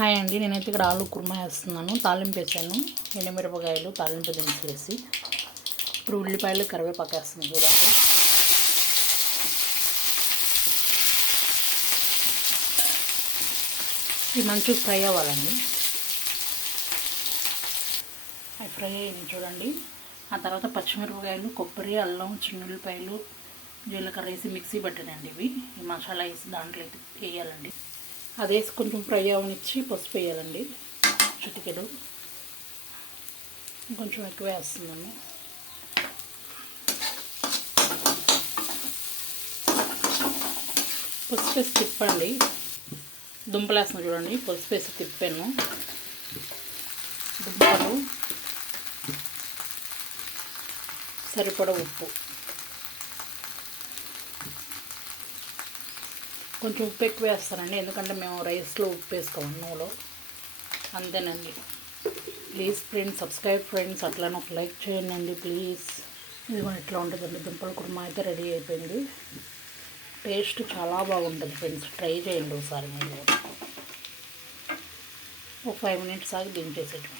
Hi అండి, నేనైతే ఇక్కడ ఆలు కుర్మా వేస్తున్నాను. తాలింపు వేసాను, ఎండుమిరపకాయలు తాలింపు దినుసులు వేసి. ఇప్పుడు ఉల్లిపాయలు కరివేపాకు వేస్తున్నాను చూడండి. ఇది మంచిగా ఫ్రై అవ్వాలండి. అవి ఫ్రై అయ్యింది చూడండి. ఆ తర్వాత పచ్చిమిరపకాయలు, కొబ్బరి, అల్లం, చిన్నుల్లిపాయలు, జీలకర్ర వేసి మిక్సీ పెట్టానండి. ఇవి ఈ మసాలా వేసి దాంట్లో వేయాలండి. అది వేసి కొంచెం ఫ్రై అవనిచ్చి పసుపు వేయాలండి, చిటికెడు. కొంచెం ఎక్కువ వేస్తున్నాను. పసుపు వేసి తిప్పండి. దుంపలు వేస్తున్నాను చూడండి, పసుపు వేసి తిప్పాను. దుంపలు, సరిపడ ఉప్పు, కొంచెం ఉప్పు ఎక్కువ వేస్తానండి, ఎందుకంటే మేము రైస్లో ఉప్పు వేసుకోము, అన్నంలో. అంతేనండి. ప్లీజ్ ఫ్రెండ్స్, సబ్స్క్రైబ్ ఫ్రెండ్స్, అట్లనే ఒక లైక్ చేయండి ప్లీజ్. ఇది కూడా ఇట్లా ఉంటుందండి. దుంపల కుర్మా అయితే రెడీ అయిపోయింది. టేస్ట్ చాలా బాగుంటుంది ఫ్రెండ్స్, ట్రై చేయండి ఒకసారి మీరు. ఒక 5 మినిట్స్ ఆగి దించేసేటం.